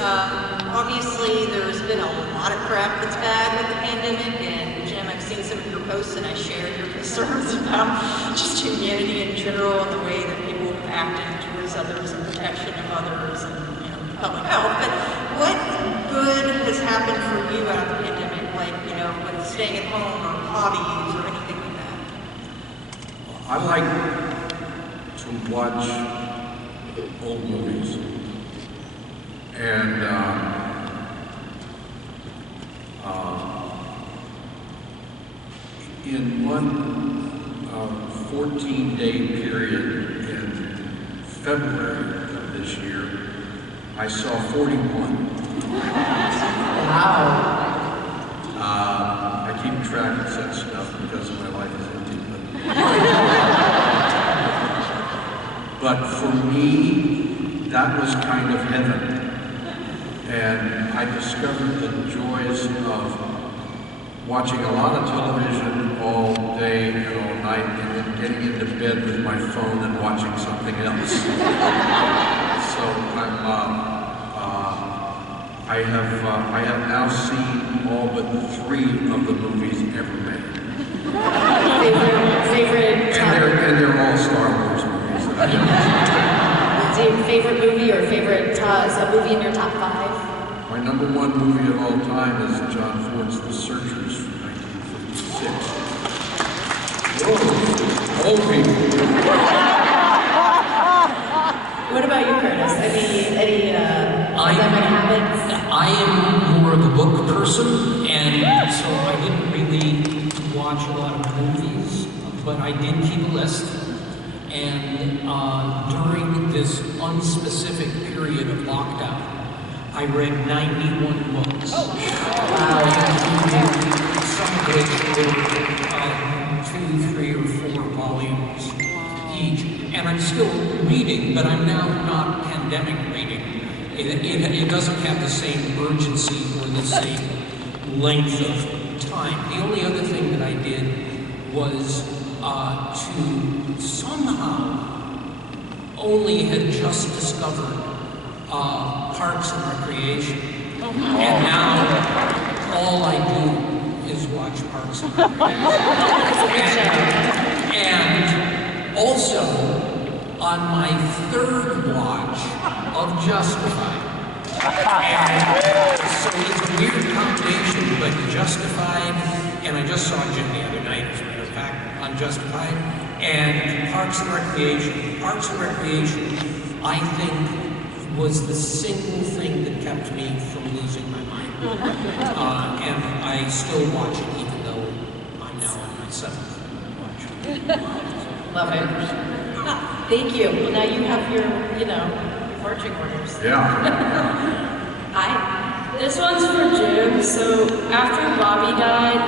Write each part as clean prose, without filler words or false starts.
Obviously, there's been a lot of crap that's bad with the pandemic, and Jim, I've seen some of your posts, and I share your concerns about just humanity in general and the way that people have acted towards others and protection of others and public health. But what good has happened for you out of the pandemic, like with staying at home or hobbies or anything like that? I like to watch old movies, and in one 14-day period in February of this year, I saw 41. Wow. I keep track of such stuff because my life is empty. But for me, that was kind of heaven. And I discovered the joys of watching a lot of television all day and all night, and then getting into bed with my phone and watching something else. So I have now seen all but 3 of the movies ever made. Favorite and they're all Star Wars movies that I have seen. Favorite movie or favorite is a movie in your top 5? My number 1 movie of all time is John Ford's The Searchers from 1956. Whoa, old people. What about you, Curtis? Any habits? I am more of a book person, and so I didn't really watch a lot of movies, but I did keep a list. And during this unspecific period of lockdown, I read 91 books. Oh, wow. Some of which were 2, 3, or 4 volumes each. And I'm still reading, but I'm now not pandemic reading. It doesn't have the same urgency or the same length of time. The only other thing that I did was to somehow only had just discovered Parks and Recreation. And now all I do is watch Parks and Recreation. And also, on my 3rd watch of Justified. And so it's a weird combination, but Justified, and I just saw Jim the other night, as a matter of fact, on Justified, and Parks and Recreation. Parks and Recreation, I think, was the single thing that kept me from losing my mind. And I still watch it, even though I'm now on my 7th watch. Love it. Thank you. Well, now you have your, marching orders. Yeah. This one's for Jim. So after Bobby died,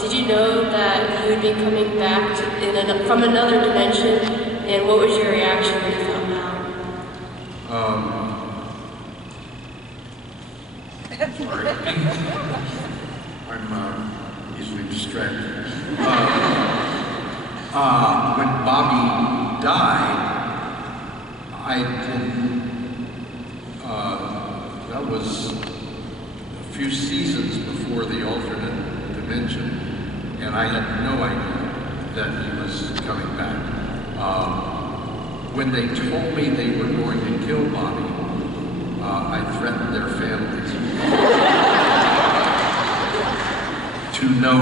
did you know that he would be coming back from another dimension? And what was your reaction when you found out? Sorry. I'm easily distracted. When Bobby died, I didn't, that was a few seasons before the alternate dimension, and I had no idea that he was coming back. When they told me they were going to kill Bobby, I threatened their families to no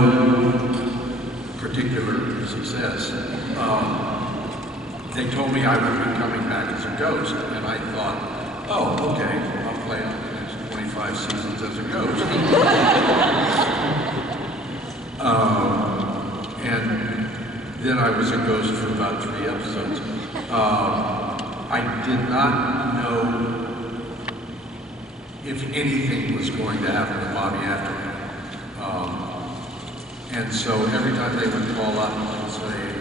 particular success. They told me I would be coming back as a ghost, and I thought, oh, okay, I'll play out the next 25 seasons as a ghost. And then I was a ghost for about 3 episodes. I did not know if anything was going to happen to Bobby after that. And so every time they would call up and say,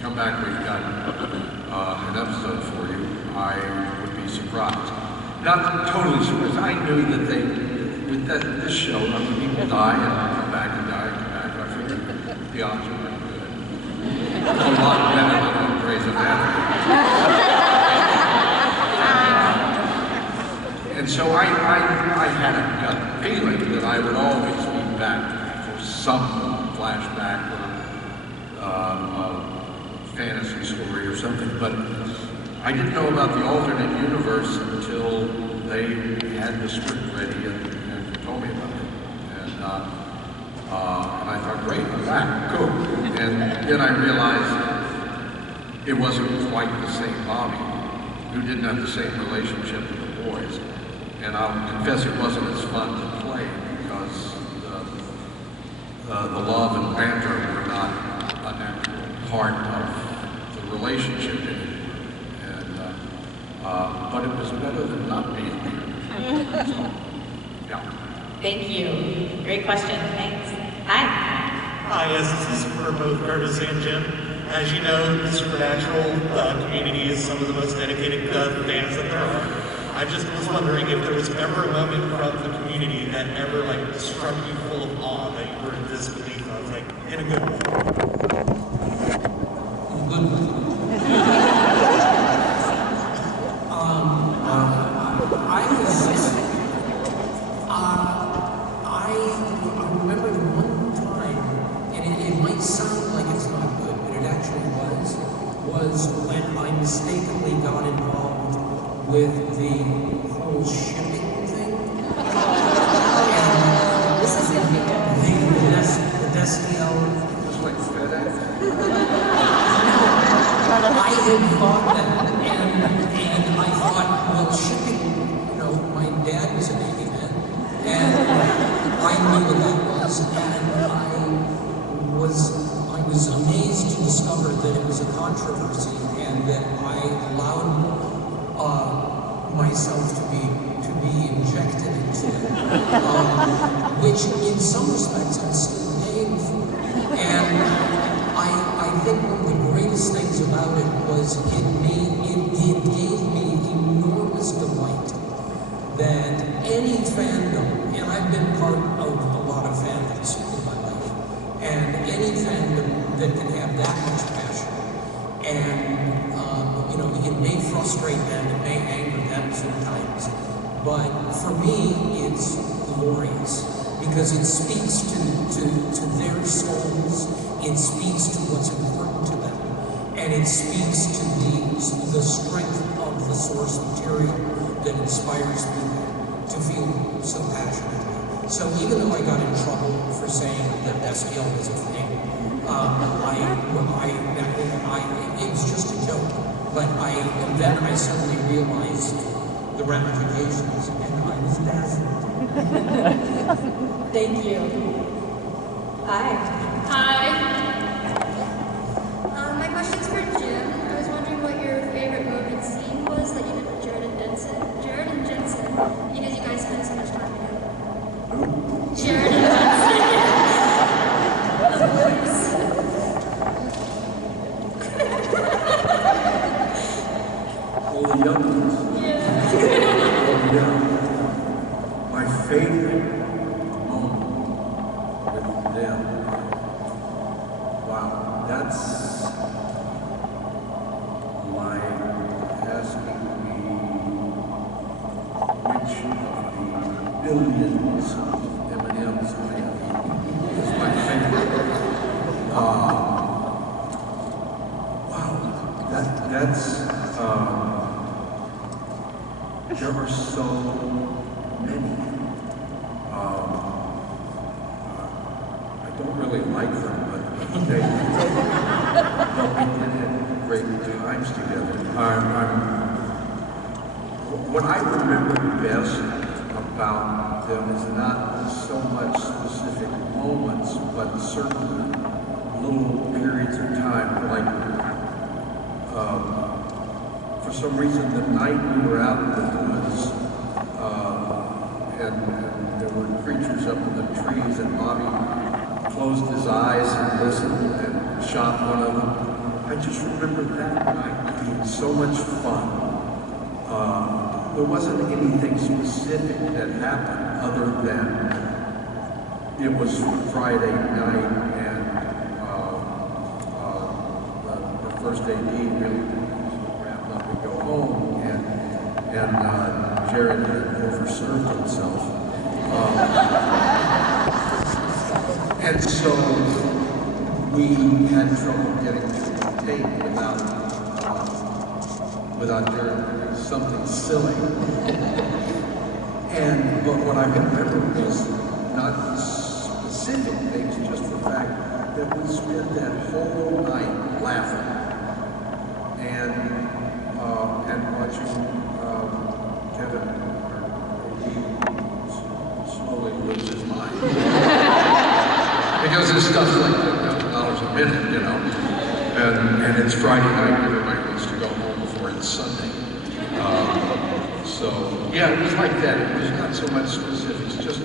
come back, we've got an episode for you, I would be surprised. Not totally surprised. I knew that with this show, people die and come back and die and come back. I figured the odds are pretty good. A lot better than on Grey's Anatomy. And so so I had a gut feeling that I would always be back for some flashback or fantasy story or something, but I didn't know about the alternate universe until they had the script ready and told me about it. And I thought, great, I'm back, cool. And then I realized it wasn't quite the same Bobby, who didn't have the same relationship with the boys. And I'll confess it wasn't as fun to play because the love and banter were not an actual part of the relationship anymore. And, but it was better than not being there. So, yeah. Thank you. Great question. Thanks. Hi. Hi, yes, this is for both Curtis and Jim. As you know, the Supernatural community is some of the most dedicated fans that there are. I just was wondering if there was ever a moment from the community that ever like struck you full of awe that you were in disbelief of, like in a good way. I remember the one time, and it might sound like it's not good, but it actually was when I mistakenly got involved with the whole shipping thing. This is going to be good. The Destiel. Just like FedEx. I had thought that, and I thought, well, shipping, my dad was a Navy man, and I knew what that was, and I was amazed to discover that it was a controversy, and that I allowed myself to be injected into it, which in some respects I'm still paying for. And I think one of the greatest things about it was it gave me enormous delight that any fandom, and I've been part of a lot of fandoms in my life, and any fandom that can have that much passion, and it may frustrate them, it may anger them sometimes, but for me it's glorious because it speaks to their souls, it speaks to what's important to them, and it speaks to the strength of the source material that inspires people to feel so passionately. So even though I got in trouble for saying that Destiel was a thing, it was just a joke. But then I suddenly realized the ramifications, and I was dazzled. Thank you. Hi. Hi. My question's for Jim. I was wondering what your favorite moment scene was that you did with Jared and Jensen, because you guys spent so much time together. Jared and Jensen. Of course. All the young ones. Yeah. Oh, yeah. My favorite moment with them. Wow, that's like asking me which of the billions of M&Ms I have is my favorite. Wow, that's there are so many. I don't really like them, but we did have great times together. What I remember best about them is not so much specific moments, but certain little periods of time, like for some reason, the night we were out in the woods, and there were creatures up in the trees, and Bobby closed his eyes and listened and shot one of them. I just remember that night being so much fun. There wasn't anything specific that happened other than it was Friday night, and the first AD really wrap up and go home, and Jared had overserved himself. And so we had trouble getting to the tape without Jared doing something silly. But what I remember was not specific things, just the fact that we spent that whole night laughing and watching Kevin slowly lose his mind. Because this stuff's like $10,000 a minute, you know. And it's Friday night, everybody wants to go home before it's Sunday. So, yeah, it was like that. It was not so much specifics, just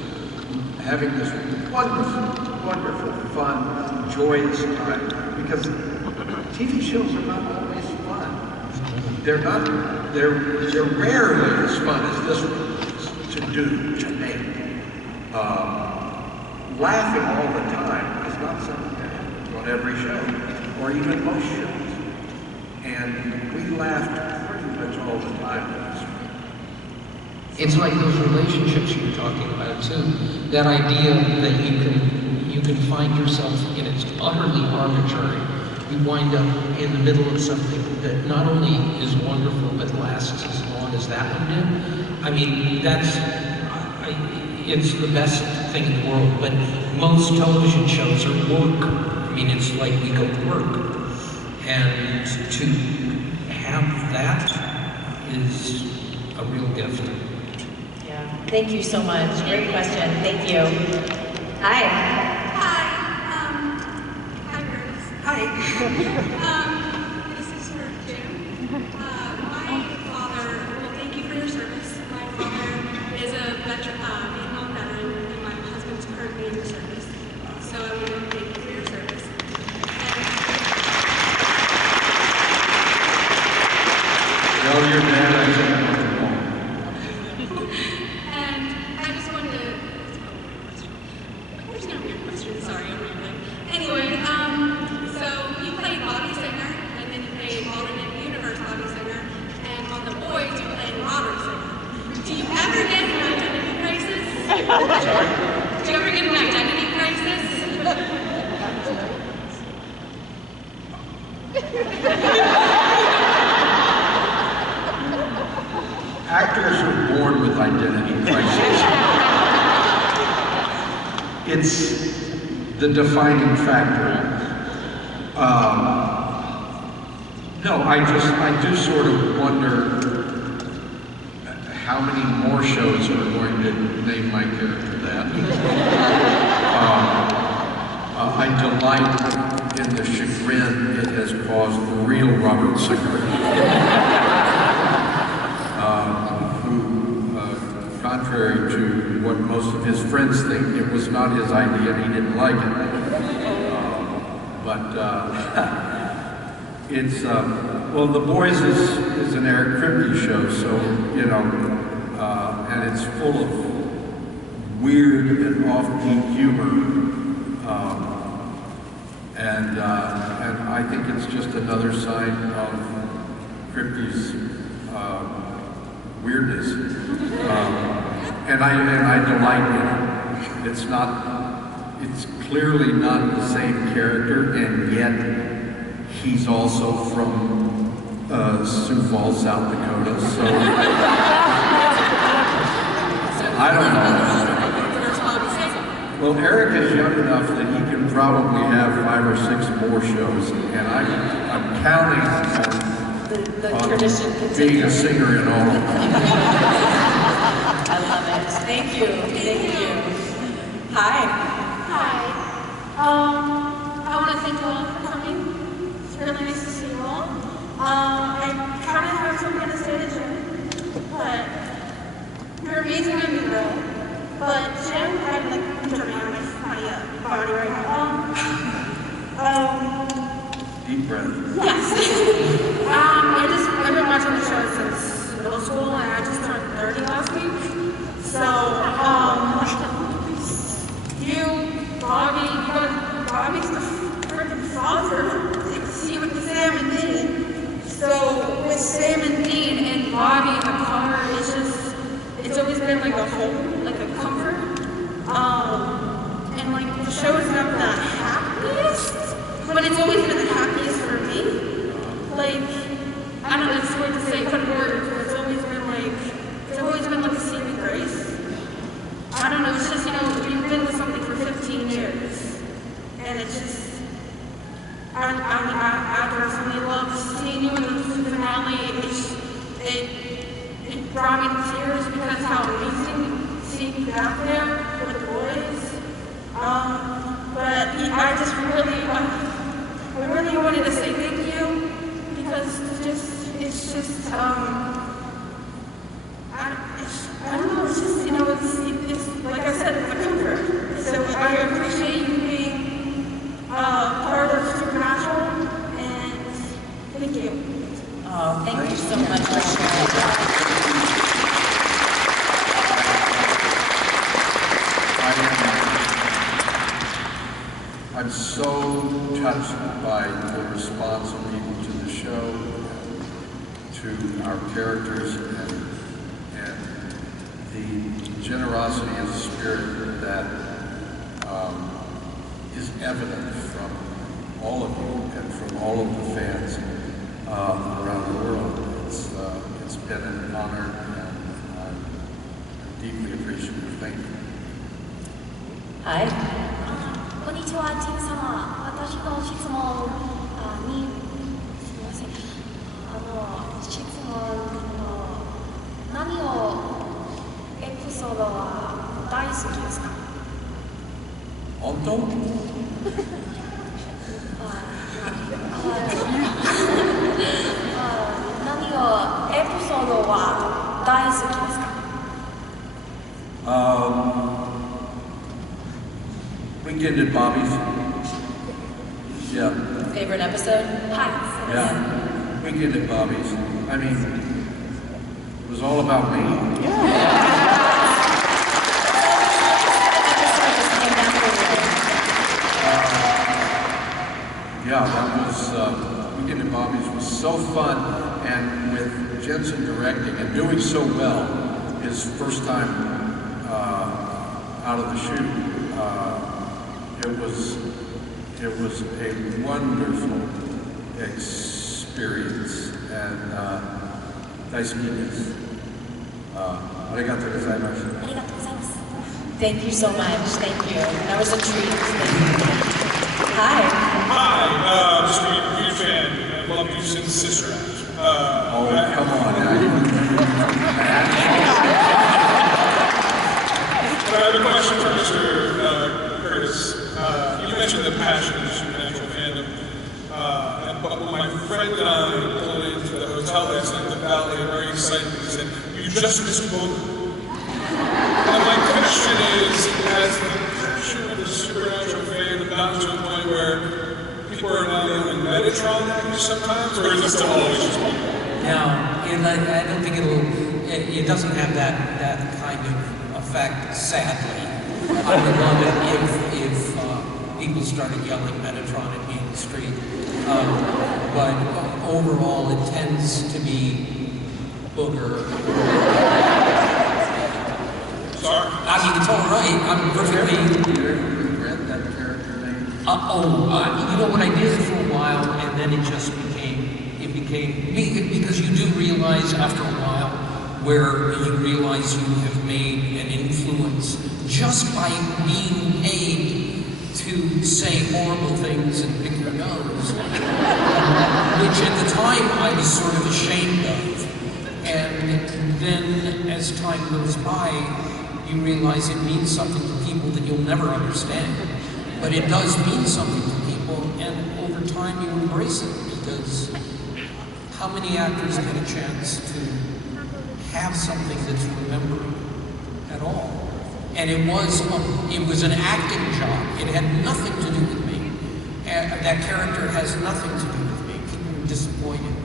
having this wonderful, wonderful, fun, joyous time. Because TV shows are not always fun. They're rarely as fun as this one is to do, to make. Laughing all the time is not something that happens on every show, or even most shows. And we laughed pretty much all the time. It's like those relationships you were talking about too. That idea that you can find yourself in it's utterly arbitrary. You wind up in the middle of something that not only is wonderful but lasts as long as that one did. I mean, it's the best thing in the world. But most television shows are work. I mean, it's like we go to work, and to have that is a real gift. Thank you so much. Great question. Thank you. Hi. Hi. Hi, Bruce. Hi. This is for Jim. My father, well, thank you for your service. My father is a Vietnam veteran, and my husband's currently in the service. So I want to thank you for your service. Tell your dad I said no. Sorry, I'm rambling. Anyway, so you played Bobby Singer, and then you played alternate universe Bobby Singer, and on The Boys you played Robert Singer. Do you ever get an identity crisis? Sorry? Do you ever get an identity crisis? Actors are born with identity crises. It's the defining factor. No, I do sort of wonder how many more shows are going to name my character that. I delight in the chagrin it has caused the real Robert Singer, who, contrary to what most of his friends think, it was not his idea and he didn't like it. It's, well, The Boys is an Eric Kripke show, so, you know, and it's full of weird and offbeat humor. And I think it's just another sign of Kripke's weirdness. And I delight in it. It's clearly not the same character, and yet he's also from Sioux Falls, South Dakota, so I don't know. Well, Eric is young enough that he can probably have 5 or 6 more shows, and I'm counting on being a singer in all of them. I love it. Thank you. Thank you. Hi. Hi. I want to thank you all for coming. It's really nice to see you all. I kind of have something to say to Jim, but you're amazing on your role. But Jim, I'm like jumping out of my body right now. Deep breath. Yes. I've been watching the show since middle school, and I just turned 30 last week. So, Bobby's the freaking father. See with Sam and Dean. So with Sam and Dean and Bobby in the car, it's just it's always been like a home, like a comfort. And like the show is not the happiest, but it's always been the happiest for me. Like, I don't know, it's weird to say, put in words, but it's always been like a saving grace. I don't know, it's just, you've been with something for 15 years. And it's just, I personally love seeing you in the finale. It brought me to tears because how amazing seeing you back there with the boys. But I really wanted to say thank you because it's just I don't know, it's just, it's like I said, it's a comfort. So I appreciate you being part of Supernatural, and thank you. Oh, thank you so much for sharing that. I'm so touched by the response of people to the show, to our characters, and the generosity of spirit that is evident from all of you and from all of the fans around the world. It's been an honor, and I'm deeply appreciative. Thank you. Hi. こんにちは、チーム様。私の質問に、すみません。質問の何をエピソードは大好きですか？本当？何をエピソードは大好きですか？Weekend at Bobby's. Yeah. Favorite episode? Hi. Yeah. Weekend at Bobby's. I mean, it was all about me. Yeah, that was, Weekend at Bobby's was so fun, and with Jensen directing and doing so well, his first time out of the chute, it was a wonderful experience, and 大好きです。ありがとうございます。ありがとうございます。Thank you so much. Thank you. That was a treat. Hi. Hi, just a huge fan. I've loved you since Sister Act. Oh, come on now. But I have a question for Mr. Curtis. You mentioned the passion of Supernatural fandom. But when my friend and I pulled into the hotel last night, the Valley, very excited, he said, "You just missed Booger." And my question is, has the passion of the Supernatural fandom gotten to a point where people are now yelling Metatron at you sometimes, or is it still always just Booger? No, I don't think it doesn't have that kind of effect, sadly. I would love it if people started yelling Metatron at me in the street. But overall, it tends to be Booger. Sorry. I mean, it's all right. I'm perfectly... Did you ever regret that character name? You know what I did for a while, and then it became, because you do realize after a while where you realize you have made an influence just by being paid to say horrible things and pick your nose, which at the time I was sort of ashamed of. And then as time goes by, you realize it means something to people that you'll never understand. But it does mean something to people, and over time you embrace it, because how many actors get a chance to have something that's remembered at all? And it was an acting job. It had nothing to do with me. That character has nothing to do with me. People were disappointed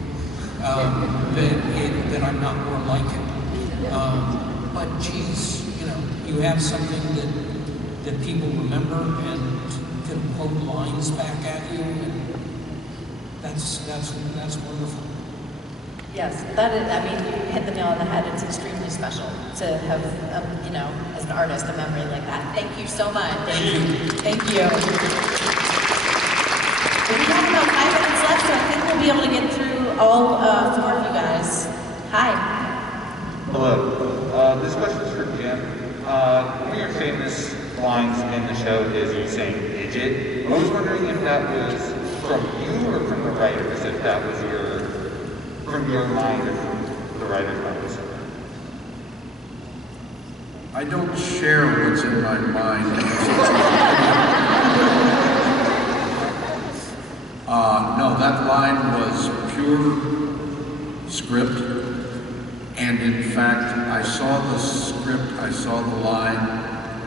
that I'm not more like him. But geez, you have something that people remember and can quote lines back at you, and that's wonderful. Yes, that is, I mean, you hit the nail on the head. It's extremely special to have, you know, as an artist, a memory like that. Thank you so much. Thank you. Thank you. We have about 5 minutes left, so I think we'll be able to get through all 4 of you guys. Hi. Hello. This question is for Jim. One of your famous lines in the show is you saying "idiot." I was wondering if that was from you or from the writers, if that was from your mind or from the writer's mind. I don't share what's in my mind. No, that line was pure script. And in fact, I saw the script, I saw the line,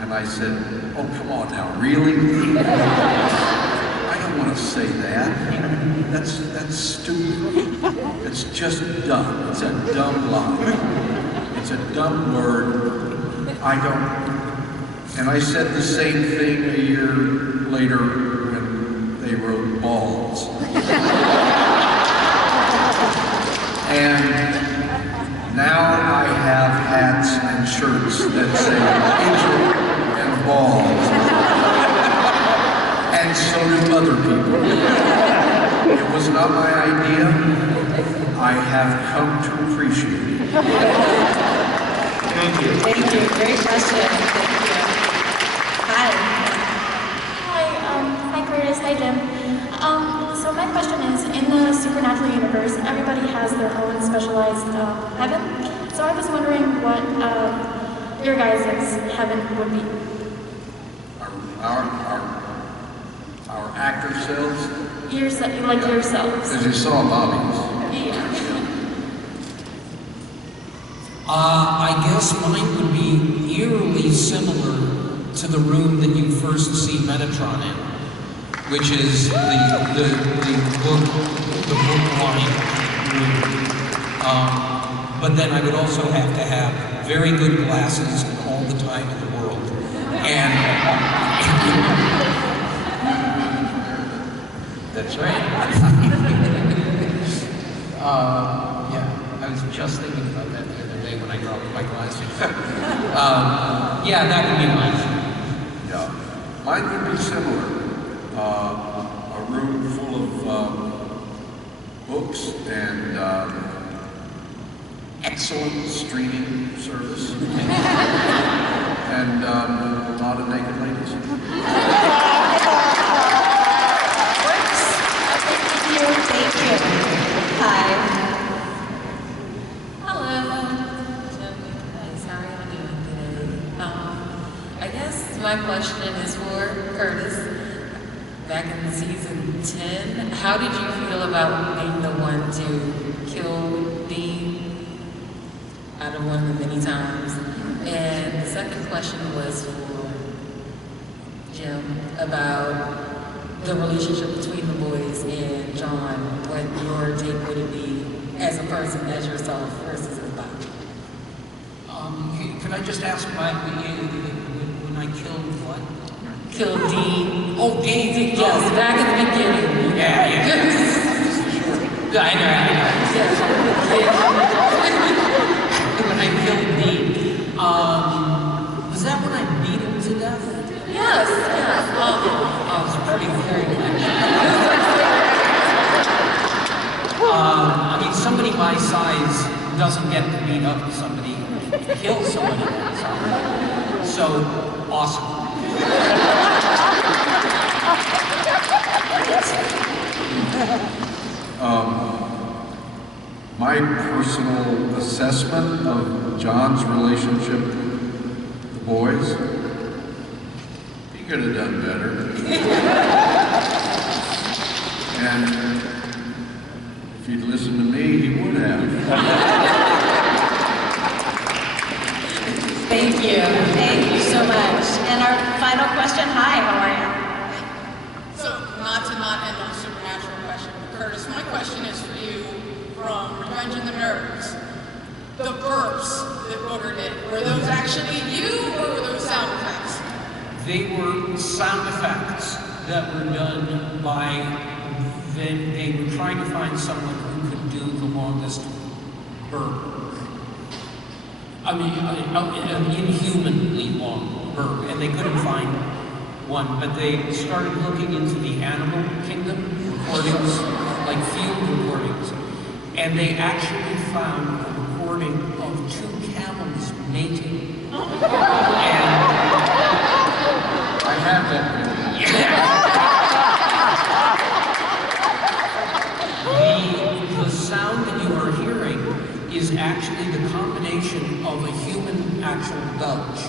and I said, oh, come on now, really? I don't want to say that. That's stupid. It's just dumb. It's a dumb line. It's a dumb word. I don't. And I said the same thing a year later when they wrote balls. And now I have hats and shirts that say "idiot" and balls. And so do other people. It was not my idea. I have come to appreciate it. Thank you. Thank you. Great question. Thank you. Hi. Hi Curtis. Hi Jim. So my question is, in the supernatural universe, everybody has their own specialized heaven. So I was wondering what your guys' heaven would be. Our actor selves? Yourselves. As you saw Bobby's. Yeah. I guess mine would be eerily similar to the room that you first see Metatron in, which is the book line room. But then I would also have to have very good glasses all the time in the world. And that's right. Yeah, I was just thinking about that the other day when I dropped my glasses. Yeah, that would be mine. Yeah, mine would be similar. A room full of books and excellent streaming service and a lot of naked ladies. Thank you. Hi. Hello. Thanks. How are you doing today? I guess my question is for Curtis. Back in season 10, how did you feel about being the one to kill Dean out of one of the many times? And the second question was for Jim about the relationship between the boys and John, what your take would it be as a person, as yourself versus as Bobby? Could I just ask when I killed what? Killed Dean. Oh, Dean. Yes, back at the beginning. Yeah. I know. When I killed Dean, was that when I beat him to death? Yes. I was pretty very much. I mean, somebody my size doesn't get to beat up somebody, kill somebody my size. So, awesome. My personal assessment of John's relationship with the boys, he could have done better. And if he'd listened to me, he would have. Thank you. Thank you so much. And our final question, hi, how are you? So, not end on a supernatural question, but Curtis, my question is for you from Revenge of the Nerds. The burps that Booger did, were those actually you or were those sound effects? They were sound effects that were done by them. They were trying to find someone who could do the longest burp. I mean, an inhumanly long burp, and they couldn't find one, but they started looking into the animal kingdom recordings, like field recordings, and they actually found a recording of 2 camels mating. And I have that video. The sound that you are hearing is actually the combination of a human actual belch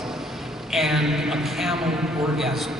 and a camel orgasm.